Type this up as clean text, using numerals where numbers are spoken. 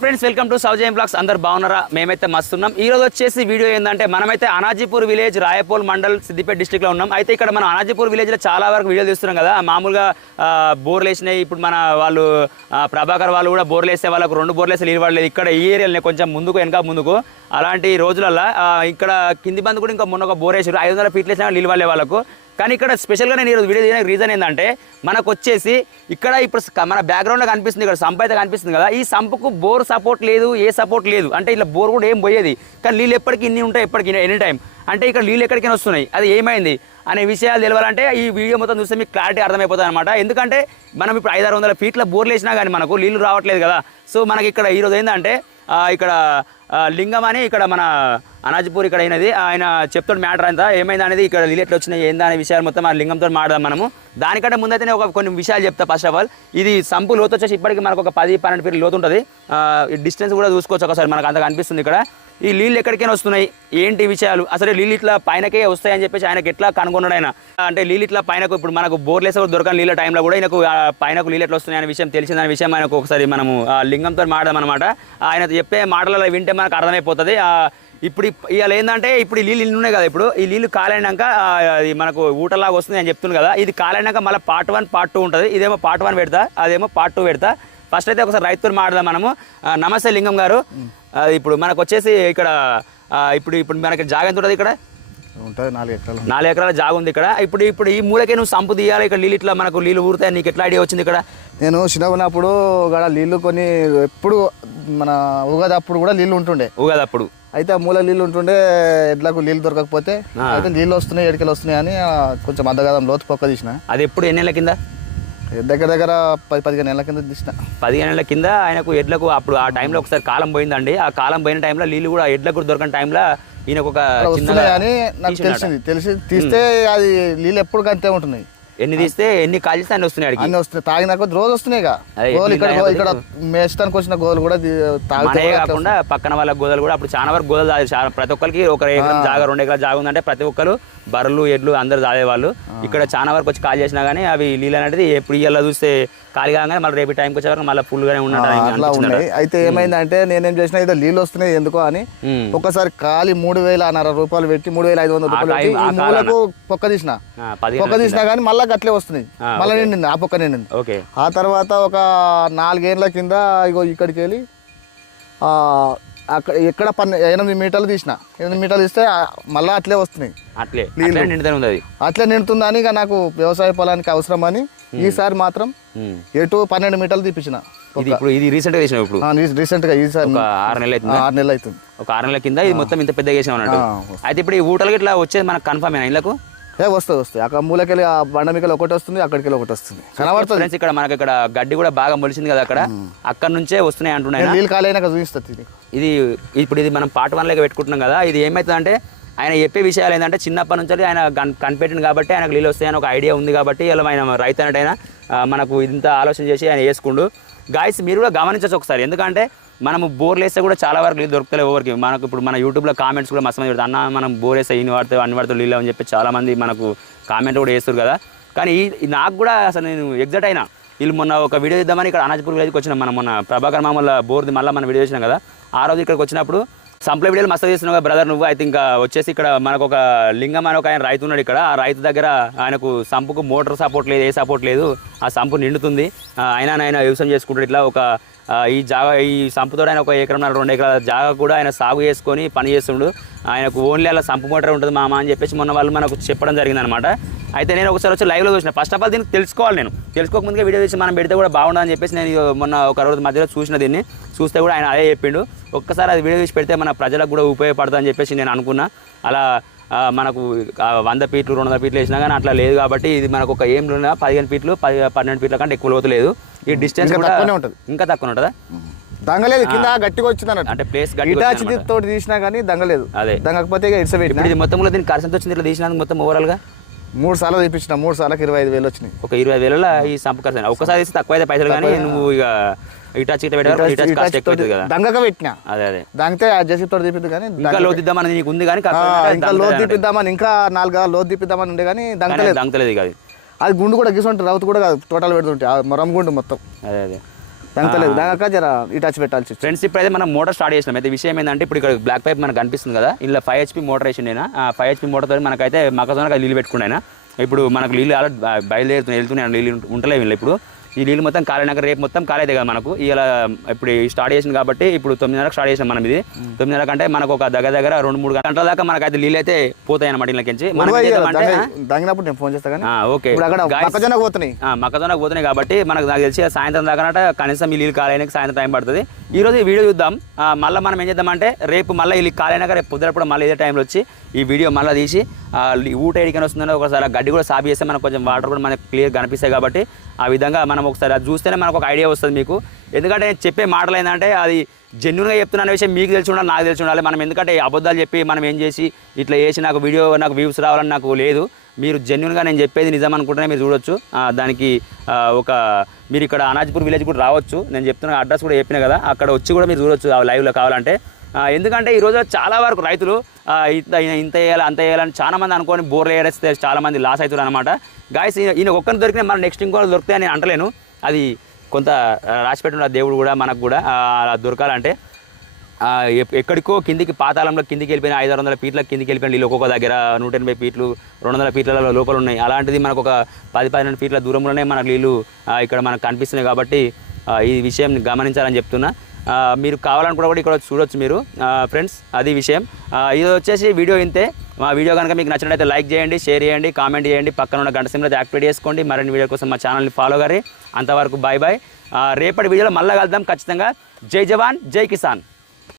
Friends, welcome to Soujayam blogs. అందరు బాగున్నారా? మేమైతే మస్తున్నాం. ఈ రోజు వచ్చేసి వీడియో ఏంటంటే మనమైతే అనాజీపూర్ విలేజ్, రాయపోల్ మండల్, సిద్దిపేట డిస్ట్రిక్ట్ లో ఉన్నాం. అయితే ఇక్కడ మనం అనాజీపూర్ విలేజ్ లో చాలా వరకు వీడియోలు తీస్తున్నాం కదా. మామూలుగా బోర్లు వేసినాయి. ఇప్పుడు మన వాళ్ళు ప్రభాకర్ వాళ్ళు కూడా బోర్లు వేస్తే వాళ్ళకు 2 బోర్లు వేస్తే నీళ్ళు పడలేదు. ఇక్కడ ఈ ఏరియాలో కొంచెం ముందుకు వెనక ముందుకు అలాంటి రోజులల్లో ఇక్కడ కింది బంధు కూడా ఇంకా మొన్న ఒక బోర్ వేసారు. 500 ఫీట్లు వేసినా నీళ్ళు పడలే వాళ్ళకు. కానీ ఇక్కడ స్పెషల్గా నేను ఈరోజు వీడియో తీయడానికి రీజన్ ఏంటంటే మనకు వచ్చేసి ఇక్కడ ఇప్పుడు మన బ్యాక్గ్రౌండ్లో కనిపిస్తుంది, ఇక్కడ సంప్ అయితే కనిపిస్తుంది కదా. ఈ సంపుకు బోర్ సపోర్ట్ లేదు, ఏ సపోర్ట్ లేదు. అంటే ఇలా బోర్ కూడా ఏం పోయేది, కానీ నీళ్ళు ఎప్పటికీ ఇన్ని ఉంటాయి, ఎప్పటికీ ఎనీ టైం. అంటే ఇక్కడ నీళ్ళు ఎక్కడికైనా వస్తున్నాయి, అది ఏమైంది అనే విషయాలు తెలియాలంటే ఈ వీడియో మొత్తం చూస్తే మీకు క్లారిటీ అర్థమైపోతుంది అనమాట. ఎందుకంటే మనం ఇప్పుడు 500-600 ఫీట్ల బోర్లు వేసినా కానీ మనకు నీళ్ళు రావట్లేదు కదా. సో మనకి ఇక్కడ ఈరోజు ఏంటంటే ఇక్కడ లింగం అని ఇక్కడ మన అనాజీపూర్ ఇక్కడ అయినది, ఆయన చెప్తాడు మ్యాటర్ అంతా ఏమైంది అనేది, ఇక్కడ నీళ్ళు ఎట్లా వచ్చినాయి ఏందా అనే విషయాలు మొత్తం ఆ లింగంతో మాట్లాడదాం మనము. దానికంటే ముందైతే కొన్ని విషయాలు చెప్తా. ఫస్ట్ ఆఫ్ ఆల్ ఇది సంపు లోతు వచ్చేసి ఇప్పటికి మనకు ఒక 10-12 ఫీట్లు లోతు ఉంటుంది. డిస్టెన్స్ కూడా చూసుకోవచ్చు ఒకసారి, మనకు అంతగా అనిపిస్తుంది. ఇక్కడ ఈ నీళ్ళు ఎక్కడికైనా వస్తున్నాయి, ఏంటి విషయాలు, అసలు నీళ్ళు ఇట్లా పైనకే వస్తాయని చెప్పేసి ఆయనకి ఎట్లా కనుగొన్నాడు ఆయన. అంటే నీళ్ళు ఇట్లా పైనకు ఇప్పుడు మనకు బోర్లేసే దొరకని నీళ్ళ టైంలో కూడా ఈయనకు పైనకు నీళ్ళు ఎట్లా వస్తున్నాయి అనే విషయం తెలిసిందనే విషయం ఆయనకు ఒకసారి మనము లింగంతో మాట్లాడదాం అనమాట. ఆయన చెప్పే మాటలలో వింటే మనకు అర్థమైపోతుంది. ఇప్పుడు ఇవాళ ఏంటంటే ఇప్పుడు ఈ నీళ్ళు ఉన్నాయి కదా, ఇప్పుడు ఈ నీళ్ళు కాలైనాక అది మనకు ఊటలాగా వస్తుంది అని చెప్తుంది కదా. ఇది కాలైనాక మళ్ళీ పార్ట్ 1 పార్ట్ 2 ఉంటుంది. ఇదేమో పార్ట్ 1 పెడతా, అదేమో పార్ట్ 2 పెడతా. ఫస్ట్ అయితే ఒకసారి రైతుతో మాట్లాడదాం మనము. నమస్తే లింగం గారు. ఇప్పుడు మనకు వచ్చేసి ఇక్కడ ఇప్పుడు మనకి జాగ ఎంత ఉంటుంది? ఇక్కడ ఉంటుంది 4 ఎకరాల జాగ ఉంది ఇక్కడ. ఇప్పుడు ఈ మూలకే నువ్వు సంపు తీయాలి, ఇక్కడ నీళ్ళు ఇట్లా మనకు నీళ్ళు ఊరుతాయి. నీకు ఎట్లా ఐడియా వచ్చింది? ఇక్కడ నేను చిన్నప్పుడు ఇక్కడ నీళ్లు కొన్ని ఎప్పుడు మన ఉగాది అప్పుడు కూడా నీళ్ళు ఉంటుండే. ఉగాది అప్పుడు అయితే ఆ మూల నీళ్ళు ఉంటుండే, ఎడ్లకు నీళ్ళు దొరకకపోతే అయితే నీళ్ళు వస్తున్నాయి, ఎడికలు వస్తున్నాయి అని కొంచెం అద్దగదం లోతు పక్క తీసిన. అది ఎప్పుడు ఎన్ని నెలల కింద? దగ్గర 10-15 ఏళ్ళ కింద తీసిన. 15 ఏళ్ళ కింద ఆయనకు ఎడ్లకు అప్పుడు ఆ టైంలో ఒకసారి కాలం పోయిందండి. ఆ కాలం పోయిన టైంలో నీళ్ళు కూడా ఎడ్లకు దొరకని టైంలో ఈయనకు ఒక అని నాకు తెలిసి తీస్తే అది నీళ్ళు ఎప్పుడు అంతే ఉంటున్నాయి. ఎన్ని తీస్తే ఎన్ని కాల్చిస్తే అన్ని వస్తున్నాయి, అన్ని వస్తున్నాయి. తాగినాక రోజు వస్తున్నాయి. గోలు ఇక్కడ మేస్తానికి వచ్చిన గోలు కూడా కాకుండా పక్కన వాళ్ళ గోదలు కూడా అప్పుడు చాలా వరకు గోదలు తాగారు. ప్రతి ఒక్కరికి 1 ఎకరం జాగా 2 ఎకరాల జాగా ఉందంటే ప్రతి ఒక్కరు బర్రెలు ఎడ్లు అందరు తాగేవాళ్ళు. ఇక్కడ చాలా వరకు వచ్చి కాల్ చేసినా కానీ అవి నీళ్ళు అనేది ఎప్పుడు ఇయ్యాల చూస్తే ఖాళీ కాగానే మళ్ళీ రేపు టైంకి వచ్చేవారు మళ్ళీ ఫుల్గానే ఉన్నట్టు. అయితే ఏమైందంటే నేనేం చేసిన ఇదో నీళ్ళు వస్తున్నాయి ఎందుకో అని ఒకసారి ఖాళీ 3,000 రూపాయలు పెట్టి 3,500 రూపాయలు పెట్టి ఈ మూలకు పొక్క తీసినా కానీ మళ్ళీ అట్లే వస్తున్నాయి. మళ్ళీ నిండింది, ఆ పొక్క నిండింది. ఆ తర్వాత ఒక 4 ఏళ్ళ కింద ఇగో ఇక్కడికి వెళ్ళి అక్కడ ఎక్కడ 8 మీటర్లు తీసిన. 8 మీటర్లు తీస్తే మళ్ళీ అట్లే వస్తున్నాయి. అట్లే నిండుతుందని ఇక నాకు వ్యవసాయ పొలానికి అవసరం అని ఈసారి మాత్రం ఎటు 12 మీటర్లు తీపించిన. రీసెంట్ గా ఈసారి 6 నెలలు అవుతుంది. ఒక 6 నెలల కింద ఇది మొత్తం ఇంత పెద్దగా చేసాం అన్నట్టు. అయితే ఇప్పుడు ఈ ఊటలకి ఇట్లా వచ్చేది మనకు కన్ఫర్మ్ అయినా ఇళ్ళకు వస్తాయి. అక్కడ మూలకెళ్ళి ఆ బండమికలు ఒకటి వస్తుంది, అక్కడికి ఒకటి వస్తుంది, కనబడుతుంది. ఇక్కడ మనకి ఇక్కడ గడ్డి కూడా బాగా మొలిచింది కదా, అక్కడ నుంచే వస్తున్నాయి అంటున్నాయి. నీళ్ళు కాలేనాక చూపిస్తుంది. ఇది మనం పార్ట్ 1 లాగా పెట్టుకుంటున్నాం కదా. ఇది ఏమవుతుందంటే ఆయన చెప్పే విషయాలు ఏంటంటే చిన్నప్పటి నుంచి ఆయన కనిపెట్టింది కాబట్టి ఆయనకు నీళ్ళు వస్తాయని ఒక ఐడియా ఉంది కాబట్టి ఇలా ఆయన రైతు అన్నట్టయినా మనకు ఇంత ఆలోచన చేసి ఆయన వేసుకుండు. గాయస్ మీరు కూడా గమనించవచ్చు ఒకసారి. ఎందుకంటే మనము బోర్లు వేస్తే కూడా చాలా వరకు నీళ్ళు దొరుకుతలేవు ఎవరికి. మనకు ఇప్పుడు మన యూట్యూబ్లో కామెంట్స్ కూడా మస్తు మంది పెడతారు, అన్న మనం బోర్ వేస్తే ఇన్ని వాడితే అన్ని వాడితే నీళ్ళు అని చెప్పి చాలామంది మనకు కామెంట్ కూడా వేస్తారు కదా. కానీ నాకు కూడా అసలు నేను ఎగ్జైట్ అయినా. వీళ్ళు మొన్న ఒక వీడియో ఇద్దామని ఇక్కడ అనాజీపూర్ విలేజ్కి వచ్చినాం. మనం మొన్న ప్రభాకర్ మామూలు బోర్ది మళ్ళీ మనం వీడియో చేసినాం కదా. ఆ రోజు ఇక్కడికి వచ్చినప్పుడు సంప్లై వీడియోలు మస్తు చేస్తున్నావు కదా బ్రదర్ నువ్వు. అయితే ఇంకా వచ్చేసి ఇక్కడ మనకు ఒక లింగం అని ఒక ఆయన రైతు ఉన్నాడు ఇక్కడ. ఆ రైతు దగ్గర ఆయనకు సంపుకు మోటార్ సపోర్ట్ లేదు, ఏ సపోర్ట్ లేదు. ఆ సంపు నిండుతుంది, ఆయన వ్యవసాయం చేసుకుంటాడు. ఇట్లా ఒక ఈ సంపుతో ఆయన 1 ఎకరం 2 ఎకరాల జాగా కూడా ఆయన సాగు చేసుకొని పని చేస్తుండు. ఆయనకు ఓన్లీ అలా సంపు మోటార్ ఉంటుంది మామ అని చెప్పేసి మొన్న వాళ్ళు మనకు చెప్పడం జరిగింది అనమాట. అయితే నేను ఒకసారి వచ్చి లైవ్లో చూసిన. ఫస్ట్ ఆఫ్ ఆల్ దీనికి తెలుసుకోవాలి, నేను తెలుసుకోకముందుగా వీడియో చేసి మనం పెడితే కూడా బాగుండదని చెప్పేసి నేను మొన్న ఒక రోజు మధ్యలో చూసిన. దీన్ని చూస్తే కూడా ఆయన అదే చెప్పిండు. ఒక్కసారి అది వీడియో చేసి పెడితే మన ప్రజలకు కూడా ఉపయోగపడుతుందని చెప్పేసి నేను అనుకున్నా. అలా మనకు 100 ఫీట్లు 200 ఫీట్లు వేసినా కానీ అట్లా లేదు కాబట్టి ఇది మనకు ఒక ఏం 15 ఫీట్లు 12 ఫీట్ల కంటే ఎక్కువ లోతు లేదు. ఈ డిస్టెన్స్ కూడా ఇంకా తక్కువ ఉంటుందా? దంగలేదు, కింద గట్టిగా వచ్చింది అంటే ప్లేస్ తోటి తీసినా కానీ దంగలేదు. అదే దంగకపోతే ఇది మొత్తం కూడా దీనికి ఖర్చు వచ్చింది ఇట్లా తీసినందుకు మొత్తం ఓవరాల్గా 3 సార్లు తీపించిన. 3 సార్లకి 25,000 వచ్చినాయి. ఒక 25,000 ఈ సంపు ఖర్చు ఒక్కసారి తీసి తక్కువ అయితే పైసలు. కానీ నువ్వు ఇక ఇటాచి దంగక పెట్టినా అదే దానితే జెసిబ్ తోటి తీపిద్దు కానీ ఇంకా లోతు తీద్దామని నీకు ఉంది కానీ ఇంకా లోతు తీపిద్దామని ఇంకా 4 లోతు తీపిద్దామని ఉండే కానీ దంగలేదు. అది గుండు కూడా గీసుంటే రౌతు కూడా టోటల్ పెడుతుంటే మొరం గుండు మొత్తం. అదే తంగతలేదు దాకా జర ఈ టచ్ పెట్టాల్సి ఫ్రెండ్స్ ఇప్పుడైతే మనం మోటార్ స్టార్ట్ చేసినాం. అయితే విషయం ఏంటంటే ఇప్పుడు ఇక్కడ బ్లాక్ పైప్ మనకు కనిపిస్తుంది కదా, ఇలా 5 HP మోటార్ వేసిండేనా. 5 HP మోటార్తో మనకైతే మొక్కజొన్నకి నీళ్ళు పెట్టుకున్నాయినా. ఇప్పుడు మనకు నీళ్ళు అలా వెళ్తున్నాయి నీళ్ళు ఉంటలేవు ఇలా. ఇప్పుడు ఈ నీళ్ళు మొత్తం కాలేనాక రేపు మొత్తం కాలేదే కదా మనకు. ఇలా ఇప్పుడు స్టార్ట్ చేసింది కాబట్టి ఇప్పుడు 9:30 స్టార్ట్ చేసాం మనం. ఇది 9:30 కంటే మనకు ఒక దగ్గర 2-3 గంటల దాకా మనకైతే నీళ్ళు అయితే పోతాయి అన్నమాట ఇళ్ళకించి. దాగినప్పుడు నేను ఫోన్ చేస్తాను. ఓకే, మొక్కజొన్నకు పోతున్నాయి కాబట్టి మనకు నాకు తెలిసి సాయంత్రం దాకా కనీసం ఈ నీళ్ళు కాలేనాక సాయంత్రం టైం పడుతుంది. ఈ రోజు ఈ వీడియో చూద్దాం. మళ్ళీ మనం ఏం చేద్దామంటే రేపు మళ్ళీ ఇల్లు కాలేనాక రేపు పొద్దునప్పుడు మళ్ళీ ఇదే టైంలో వచ్చి ఈ వీడియో మళ్ళీ తీసి ఊట ఎడికని వస్తుందని ఒకసారి గడ్డి కూడా సాపి చేస్తే మనకు కొంచెం వాటర్ కూడా మనకు క్లియర్ కనిపిస్తాయి. కాబట్టి ఆ విధంగా మనం ఒకసారి అది చూస్తేనే మనకు ఒక ఐడియా వస్తుంది మీకు. ఎందుకంటే నేను చెప్పే మాటలు ఏంటంటే అది జెన్యున్గా చెప్తున్న విషయం మీకు తెలిసి ఉండాలి, నాకు తెలిసి ఉండాలి. మనం ఎందుకంటే అబద్ధాలు చెప్పి మనం ఏం చేసి ఇట్లా చేసి నాకు వీడియో నాకు వ్యూస్ రావాలని నాకు లేదు. మీరు జెన్యున్గా నేను చెప్పేది నిజం అనుకుంటేనే మీరు చూడొచ్చు. దానికి మీరు ఇక్కడ అనాజ్పూర్ విలేజ్ కూడా రావచ్చు. నేను చెప్తున్న అడ్రస్ కూడా చెప్పిన కదా, అక్కడ వచ్చి కూడా మీరు చూడొచ్చు లైవ్లో కావాలంటే. ఎందుకంటే ఈరోజు చాలా వరకు రైతులు ఇంత వేయాలి అంత వేయాలని చాలా మంది అనుకొని బోర్లు వేస్తే చాలా మంది లాస్ అవుతారు అనమాట. గాయస్ ఈయన ఒక్కరిని దొరికినా మన నెక్స్ట్ ఇంకో దొరుకుతాయని నేను అంటలేను. అది కొంత రాసిపెట్టిన దేవుడు కూడా మనకు కూడా అలా దొరకాలంటే ఎక్కడికో కిందికి పాతాళంలో కిందికి వెళ్ళిపోయిన 500-600 ఫీట్ల కిందికి వెళ్ళిపోయిన నీళ్ళు ఒక్కొక్క దగ్గర 180 ఫీట్లు 200 ఫీట్ల లోపల ఉన్నాయి. అలాంటిది మనకు ఒక 10-12 ఫీట్ల దూరంలోనే మనకు నీళ్ళు ఇక్కడ మనకు కనిపిస్తున్నాయి. కాబట్టి ఈ విషయం గమనించాలని చెప్తున్నా. మీరు కావాలనుకున్నా కూడా ఇక్కడ చూడొచ్చు మీరు ఫ్రెండ్స్. అది విషయం. ఇది వచ్చేసి వీడియో ఇంతే. మా వీడియో కనుక మీకు నచ్చినట్లయితే లైక్ చేయండి, షేర్ చేయండి, కామెంట్ చేయండి, పక్కన ఉన్న గంట సింబల్ యాక్టివేట్ చేసుకోండి. మరిన్ని వీడియో కోసం మా ఛానల్ని ఫాలో గారి. అంతవరకు బాయ్ బాయ్. రేపటి వీడియోలో మళ్ళీ కలుద్దాం ఖచ్చితంగా. జై జవాన్ జై కిసాన్.